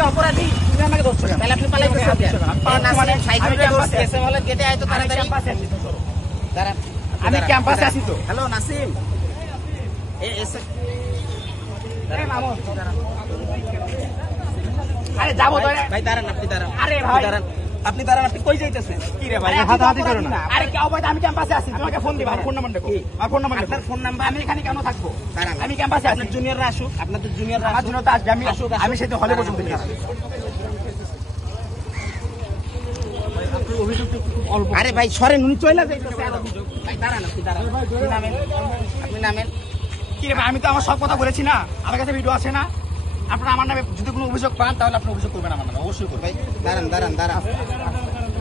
কি অপরাধী? তুমি আমাকে ধরছো কেন? তাহলে আপনি পালাইতেছেন কেন? মানে সাইকেল ধরছে এসে বলে গেটে আয় তো তাড়াতাড়ি। ক্যাম্পাসে আসি তো সরো। দাঁড়ান। আমি ক্যাম্পাসে আসি তো। হ্যালো নাসিম। এসে আরে মামু দাঁড়ান। আরে যাবো তো ভাই দাঁড়ান আপনি দাঁড়ান। আরে ভাই দাঁড়ান। আপনি দাঁড়ান আপনি কই যাইতেছেন? কি রে ভাই হাতাহাতি করো না। আরে কি অবৈধ? আমি ক্যাম্পাসে আছি। তোমাকে ফোন দিবা। ফোন নাম্বার দেখো। আর ফোন নাম্বার আপনার ফোন নাম্বার আমি এখানে কেন থাকবো? দাঁড়ান আমি ক্যাম্পাসে আছি। আপনার জুনিয়ররা আসুক। আপনাদের জুনিয়ররা আমার জন্য তো আসবে। আমি সেটা হলে পর্যন্ত নিয়ে আসবো। আরে ভাই সরেন উনি চলে যাইতেছে। ভাই দাঁড়ান আপনি দাঁড়ান। আপনি নামেন। কি রে ভাই আমি তো আমার সব কথা বলেছি না। আমার কাছে ভিডিও আছে না। আপনারা আমার নামে যদি কোনো অভিযোগ পান তাহলে আপনি অভিযোগ করবেন আমার নামে। অবশ্যই করবেন। ভাই দাঁড়ান দাঁড়ান দাঁড়ান।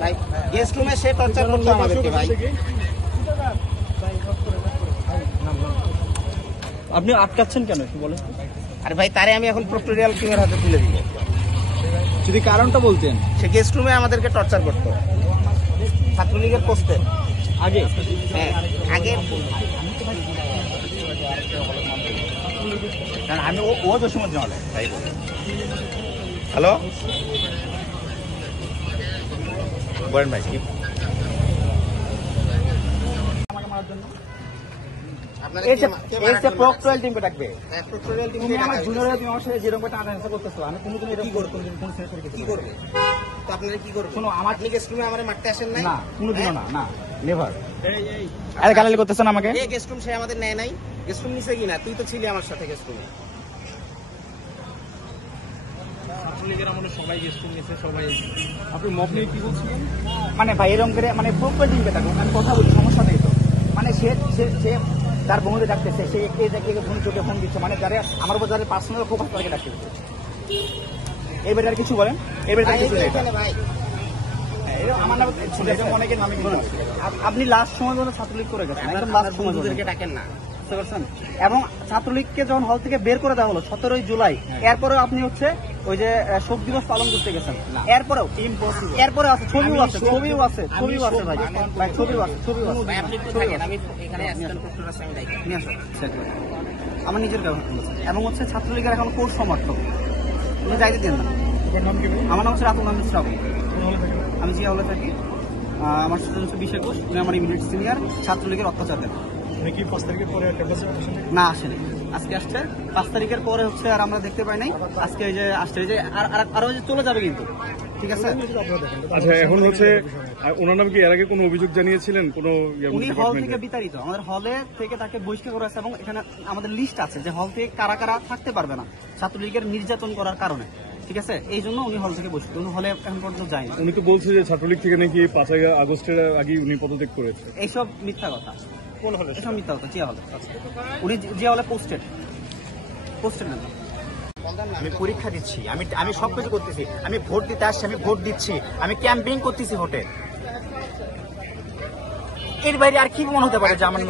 ভাই গেস্ট রুমে সে টর্চার করতো আমাদেরকে ভাই। আপনি আটকাচ্ছেন কেন একটু বলেন? আরে ভাই তারে আমি এখন প্রক্টোরিয়াল টিমের হাতে তুলে দিব। যদি কারণটা বলতেন। সে গেস্ট রুমে আমাদেরকে টর্চার করতো ছাত্রলীগের পোস্টে আগে। হ্যাঁ আগে আমি ও জসীমুদ্দিন হলে তাই বলি। হ্যালো বলেন ভাই কি গালালি করতেছেন আমাকে? গেস্ট রুম সে আমাদের নেয় নাই। গেস্ট রুম নিছে কিনা? তুই তো ছিলি আমার সাথে গেস্ট রুমে। সবাই গেস্ট রুম নিয়েছে সবাই। আপনি মব নিয়ে কি বলছিলেন? মানে ভাই এরকম করে মানে প্রোপার টিমকে থাকুক আমি কথা বলি সমস্যা নেই তো। মানে সে তার বন্ধুদের ডাকতেছে সে একে ফোন চোখে ফোন দিচ্ছে মানে যারা আমার উপর যাদের পার্সোনাল খুব তাদেরকে ডাকতে দিচ্ছে। এবারে আর কিছু বলেন? এবারে কিছু নেই ভাই। আমার নাম অনেকের নামে আপনি লাস্ট সময় যখন ছাত্রলীগ করে গেছেন একদম লাস্ট সময় ডাকেন না এবং ছাত্রলীগকে যখন হল থেকে বের করে দেওয়া হলো 17 জুলাই এরপরেও আপনি হচ্ছে ওই যে শোক দিবস পালন করতে গেছেন। এরপরেও আছে ছবিও আছে ভাই ছবিও আছে আমার নিজের ব্যবহার এবং হচ্ছে ছাত্রলীগের এখন কোর্স সমর্থক তুমি যাইতে দেন না। আমার নাম হচ্ছে রাতুল আহমেদ শ্রাবণ। আমি জিয়া হলে থাকি। আমার সাথে হচ্ছে 20 একুশ আমার ইমিডিয়েট সিনিয়র ছাত্রলীগের অত্যাচার দেন। কি 5 তারিখের পরে না আসেনি আজকে আসছে 5 তারিখের পরে হচ্ছে আর আমরা দেখতে পাই নাই। আজকে এই যে আসছে এই যে আরো চলে যাবে কিন্তু ঠিক আছে। আচ্ছা এখন হচ্ছে ওনার নাম কি এর আগে কোনো অভিযোগ জানিয়েছিলেন? কোনো উনি হল থেকে বিতাড়িত আমাদের হলে থেকে তাকে বহিষ্কার করা আছে এবং এখানে আমাদের লিস্ট আছে যে হল থেকে কারা কারা থাকতে পারবে না ছাত্রলীগের নির্যাতন করার কারণে ঠিক আছে। এই জন্য উনি হল থেকে বহিষ্কার উনি হলে এখন পর্যন্ত যায়নি। উনি তো বলছে যে ছাত্রলীগ থেকে নাকি 5 আগস্টের আগে উনি পদত্যাগ করেছে। এইসব মিথ্যা কথা। কোন হলে? এসব মিথ্যা কথা। জিয়া হলে উনি জিয়া হলে পোস্টেড নেন। আমি পরীক্ষা দিচ্ছি আমি সবকিছু করতেছি। আমি ভোট দিতে আসছি আমি ভোট দিচ্ছি আমি ক্যাম্পেইন করতেছি ভোটে। এর বাইরে আর কি মনে হতে পারে যে আমার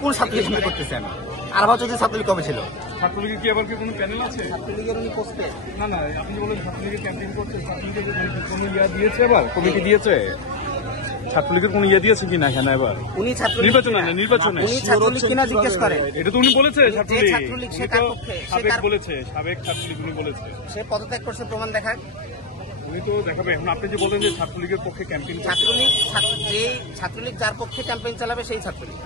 কোন ছাত্রলীগ করতেছে আমি আর আবার যদি ছাত্রলীগ কবে ছিল? ছাত্রলীগের কি আবার কি কোনো প্যানেল আছে? ছাত্রলীগের উনি পোস্টে না আপনি বলেন ছাত্রলীগের ক্যাম্পেইন করতে ছাত্রলীগের কোনো ইয়া দিয়েছে আবার কমিটি দিয়েছে ছাত্রলীগের কোনো ইয়ে দিয়েছে কিনা এখানে এবার? উনি নির্বাচনে উনি ছাত্রলীগ কিনা জিজ্ঞেস করেন। এটা তো উনি বলেছে ছাত্রলীগ সে কার পক্ষে? সাবেক ছাত্রলীগ উনি বলেছে সে পদত্যাগ করছে প্রমাণ দেখাক। উনি তো দেখাবে। এখন আপনি যে বলেন যে ছাত্রলীগের পক্ষে ক্যাম্পেইন ছাত্রলীগ যার পক্ষে ক্যাম্পেইন চালাবে সেই ছাত্রলীগ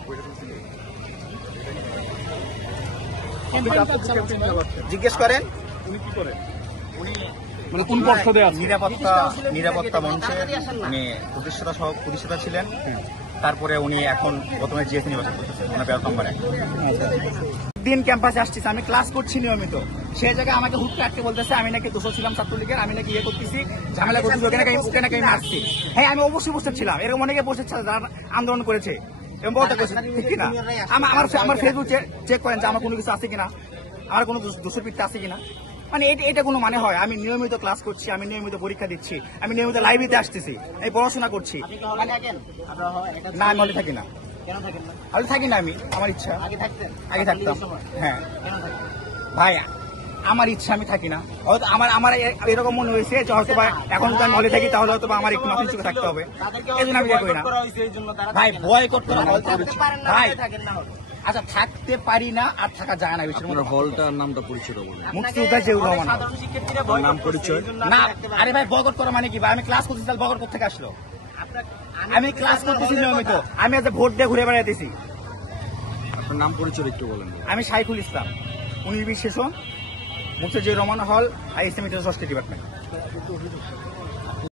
জিজ্ঞেস করেন। উনি কি করেন? মানে কোন পক্ষে নিরাপত্তা মঞ্চে উনি প্রতিষ্ঠাতা ছিলেন। তারপরে উনি এখন প্রথমে জিএস নির্বাচন করতেছেন মানে ব্যালট নম্বর 1 দিন ক্যাম্পাসে আসতেছে আমি ক্লাস করছি নিয়মিত সেই জায়গায় আমাকে হুট করে আটকে বলতেছে আমি নাকি দোষী ছিলাম ছাত্রলীগের আমি নাকি ইয়ে করতেছি ঝামেলা করতেছি ওকে নাকি আমি মারছি। হ্যাঁ আমি অবশ্যই বসে ছিলাম এরকম অনেকে বসে যারা আন্দোলন করেছে এবং বলতে করছে ঠিক কিনা। আমার ফেসবুক চেক করেন যে আমার কোনো কিছু আছে কিনা আমার কোনো দোষের পিঠটা আছে কিনা। মানে এটা কোনো মানে হয়? আমি নিয়মিত ক্লাস করছি আমি নিয়মিত পরীক্ষা দিচ্ছি আমি নিয়মিত লাইব্রেরিতে আসতেছি আমি পড়াশোনা করছি। না আমি হলে থাকি না। হলে থাকি না আমি আমার ইচ্ছা আগে থাকতাম। হ্যাঁ ভাই আমার ইচ্ছা আমি থাকি না হয়তো আমার এরকম মনে হয়েছে যে হয়তো বা এখন যদি আমি হলে থাকি তাহলে হয়তো আমার একটু মাথা নিচে থাকতে হবে এই জন্য আমি করি না ভাই। বয়কট করা ভাই আচ্ছা থাকতে পারি না আর থাকা যায় না বিষয়ের মধ্যে হলটার নামটা পরিচিত বলুন, মুক্তিযোদ্ধা জিয়াউর রহমান হল। নাম পরিচয়। না আরে ভাই বগট করা মানে কি ভাই? আমি ক্লাস করতেছি, তাহলে বগট কোথেকে আসলো? আমি ক্লাস করতেছি নিয়মিত, আমি আজ ভোট দিয়ে ঘুরে বেড়াইতেছি। আপনার নাম পরিচয় একটু বলেন। আমি শাইখুল ইসলাম, 19 সেশন, মুক্তিযোদ্ধা জিয়াউর রহমান হল, ISM ডিপার্টমেন্ট।